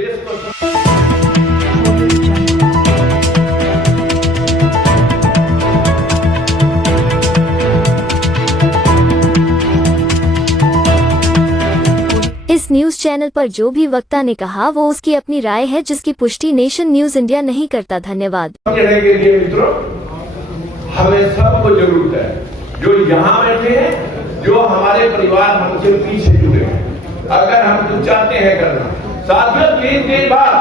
देश को इस न्यूज चैनल पर जो भी वक्ता ने कहा वो उसकी अपनी राय है, जिसकी पुष्टि नेशन न्यूज इंडिया नहीं करता। धन्यवाद। कहने के लिए मित्रों, हमें सबको जरूरत है जो यहाँ बैठे हैं, जो हमारे परिवार हमसे पीछे जुड़े हैं, अगर हम कुछ चाहते हैं करना। साथियों, 3 बार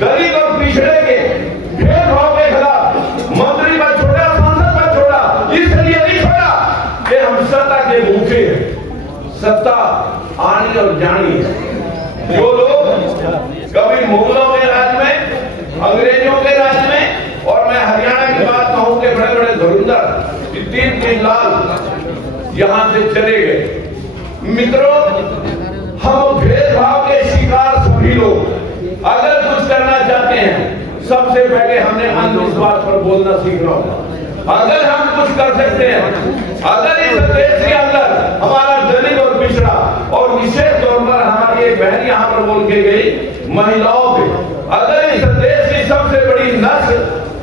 दलित और पिछड़े के भेदभाव के खिलाफ मंत्री पर छोड़ा, सांसद पर छोड़ा, इसलिए नहीं छोड़ा कि हम सत्ता के भूखे हैं। सत्ता आनी और जानी है। जो लोग कभी मुगलों के राज में, अंग्रेजों के राज में, और मैं हरियाणा की बात कहूं कि बड़े बड़े धुरंधर 3 लाल यहां से चले गए। मित्रों, हम भेदभाव के शिकार सभी लोग। अगर कुछ करना चाहते हैं, सबसे पहले हमने अंधविश्वास पर बोलना सीखना होगा। अगर हम कुछ कर सकते हैं, अगर इस देश के अंदर हमारा दलित और पिछड़ा, और विशेष तौर पर हमारी एक बहन यहाँ पर बोल के गई महिलाओं के, अगर इस देश की सबसे बड़ी नस्ल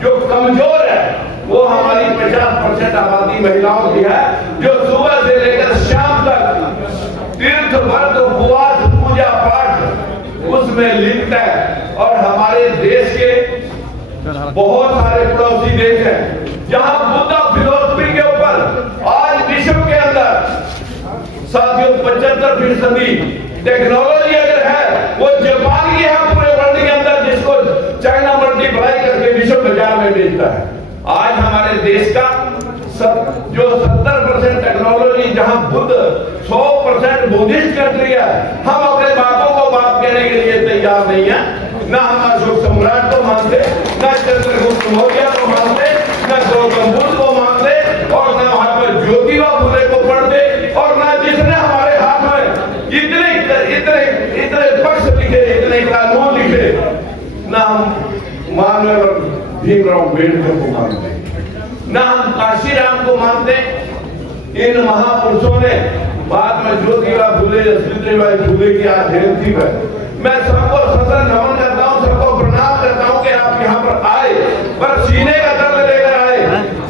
जो कमजोर है वो हमारी 50% आबादी महिलाओं की है, जो सुबह से लेकर शाम तक तीर्थ व्रत उपवास पूजा पाठ उसमें लिप्त है। और हमारे देश के बहुत सारे पड़ोसी देश हैं जहां बुद्धा फिलोसफी के ऊपर आज विश्व के अंदर साथियों 75% टेक्नोलॉजी अगर है वो जापान की है पूरे वर्ल्ड के अंदर, जिसको चाइना मल्टीप्लाई करके विश्व बाजार में बेचता है। आज हमारे देश का जो 70% टेक्नोलॉजी, जहां बुद्ध 100% बुद्धिस्ट कंट्री है, हम अपने बापों को बाप कहने के लिए तैयार नहीं है। ना हम अशोक सम्राट को मानते, ना चंद्रगुप्त मौर्य को मानते, ना गौतम बुद्ध को मानते, और ना महात्मा ज्योतिबा फुले को पढ़ते, और ना जिसने हमारे हाथ में इतने पक्ष लिखे, इतने कानून लिखे, ना हम मानव भीमराव अम्बेडकर को मानते, ना हम काशीराम को मानते। इन महापुरुषों ने बाद में ज्योतिबा फुले, सावित्रीबाई फुले की आज जयंती पर मैं सबको सदन नमन करता हूं, सबको प्रणाम करता हूं कि आप यहाँ पर आए, पर सीने का दर्द लेकर आए।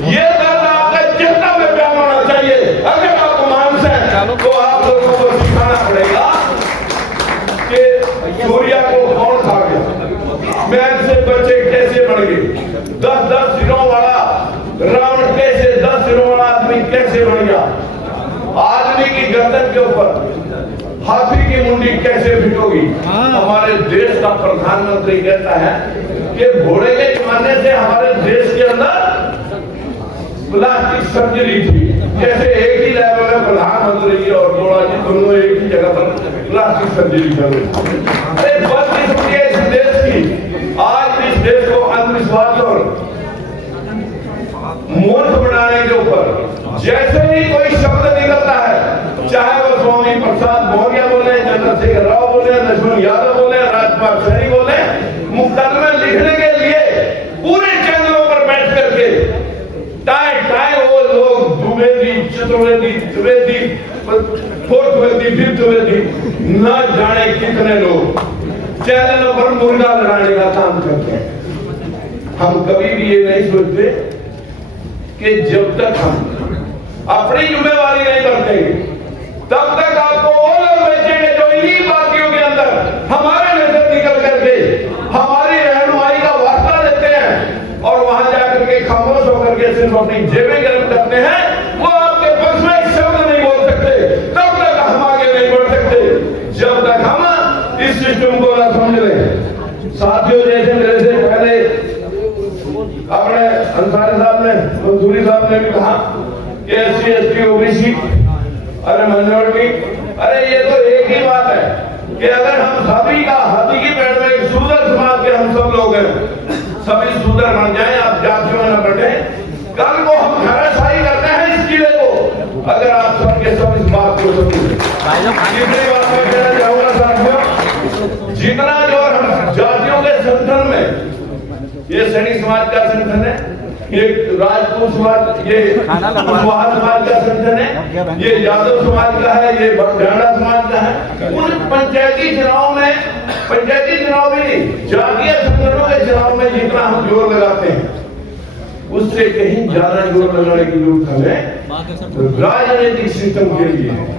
ये दर्द आपका चेतना में बयान होना चाहिए। अगर आप मानस हैं तो आप लोगों को सिखाना पड़ेगा कि सूर्या को कौन खा गया, मैल से बच्चे कैसे बन गए, 10 सिरों वाला रावण कैसे, 10 सिरों वाला आदमी कैसे बन गया, आदमी की गर्दन के ऊपर हाथी की मुंडी कैसे फिटोगी। हमारे देश का प्रधानमंत्री कहता है कि घोड़े के जमाने से हमारे देश के अंदर प्लास्टिक सर्जरी थी। जैसे एक ही लेवल में प्रधानमंत्री जी और घोड़ा जी दोनों एक ही जगह पर प्लास्टिक सर्जरी कर रहे। अरे बदकिस्मती है इस देश की। आज इस देश को अंधविश्वास और मूर्ख बनाने के ऊपर जैसे ही कोई शब्द निकलता है, चाहे वो स्वामी प्रसाद मौर्य बोले, चंद्रशेखर राव बोले, लक्ष्मण यादव बोले, राजपाल सैनी बोले, मुकदमे लिखने के लिए पूरे चैनलों पर बैठ करके टाई वो लोग द्विवेदी, चतुर्वेदी, त्रिवेदी, फोर्थवेदी, फिफ्थवेदी, न जाने कितने लोग चैनलों पर मुर्गा लड़ाने का काम करते हैं। हम कभी भी ये नहीं सोचते कि जब तक हम अपनी जिम्मेवारी नहीं बरतेंगे तब तक आपको वो लोग बेचेंगे जो इन्हीं पार्टियों के अंदर हमारे नजर निकल करके हमारी रहनुमाई का वास्ता देते हैं, और वहां जाकर के खामोश होकर के सिर्फ अपनी जेबें गर्म करते हैं। वो आपके पक्ष में एक शब्द नहीं बोल सकते, तब तक हम आगे नहीं बढ़ सकते जब तक हम इस सिस्टम को ना समझ लें। साथियों, जैसे मेरे से पहले अपने अंसारी साहब ने, मंसूरी साहब ने भी कहा कि SC ST OBC, अरे माइनॉरिटी, अरे ये तो एक ही बात है कि अगर हम सभी का हाथी की पेड़ में एक सुंदर समाज के हम सब लोग हैं, सभी सुंदर बन जाएं, आप जातियों में न बटे, कल को हम घराशाही करते हैं इस किले को, अगर आप सबके सब इस बात को समझें। तीसरी बात मैं कहना चाहूंगा साथियों, जितना जो हम जातियों के संगठन में, ये सैनिक समाज का संगठन है, एक राजपूत समाज, ये कुशवाहा समाज का संगठन है, ये यादव समाज का है, ये बंजारा समाज का है। उन पंचायती चुनाव में, पंचायती चुनाव में नहीं, जातीय संगठनों के चुनाव में जितना हम जोर लगाते हैं उससे कहीं ज्यादा जोर लगाने की जरूरत हमें राजनीतिक सिस्टम के लिए है।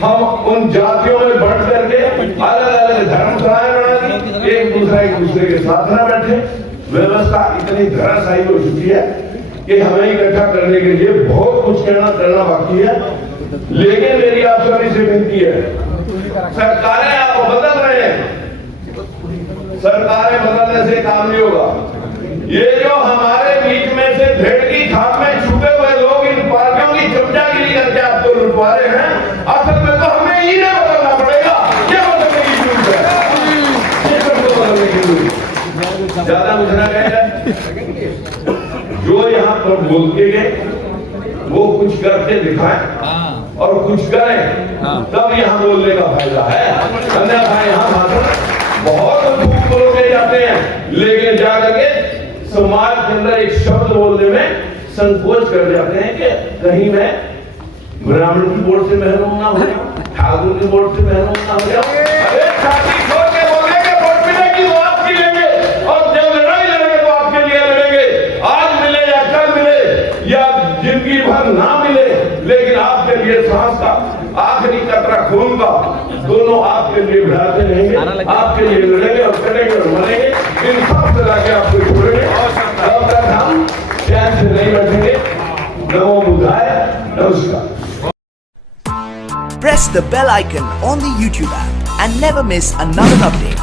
हम उन जातियों में बढ़ करके अलग अलग धर्मशालाएं बना दी, एक दूसरे के साथ ना बैठे। व्यवस्था इतनी धराशायी हो चुकी है कि हमें इकट्ठा करने के लिए बहुत कुछ करना बाकी है। लेकिन मेरी आप सभी से विनती है, सरकारें आपको बदल रहे हैं, सरकारें बदलने से काम नहीं होगा। ये जो हमारे बीच में से भेड़ की खाप में छुपे हुए लोग इन पार्टियों की चमचागिरी करके आपको लुटवा रहे हैं, असल में तो हमें इन्हें बदलना पड़ेगा। ये बदलने की जरूरत है, ये सबको बदलने की जरूरत है। ज्यादा बुझना है, जो यहाँ पर बोलते गए वो कुछ करके दिखाएं और कुछ करें, तब यहाँ बोलने का फायदा है। अन्यथा यहाँ भाषण बहुत खूब बोले जाते हैं, लेकिन जा करके समाज के अंदर एक शब्द बोलने में संकोच कर जाते हैं कि कहीं मैं ब्राह्मण की वोट से महरूम ना हो जाऊं, ठाकुर की वोट से महरूम ना हो जाऊं। अरे छाती खोल के बोलेंगे वोट मिलेगी तो आपकी लेंगे, और जब लड़ाई लड़ेंगे तो आपके लिए लड़ेंगे। आज मिले या कल मिले या जिंदगी भर ना मिले, लेकिन आपके लिए सांस का आखिरी कतरा खून का दोनों आपके लिए भिड़ाते रहेंगे, आपके लिए लड़ेंगे और करेंगे और मरेंगे। इन सब से लाके आपको छोड़ेंगे, तब तक हम चैन से नहीं बैठेंगे। नमो बुद्धाय, नमस्कार। Press the bell icon on the YouTube app and never miss another update.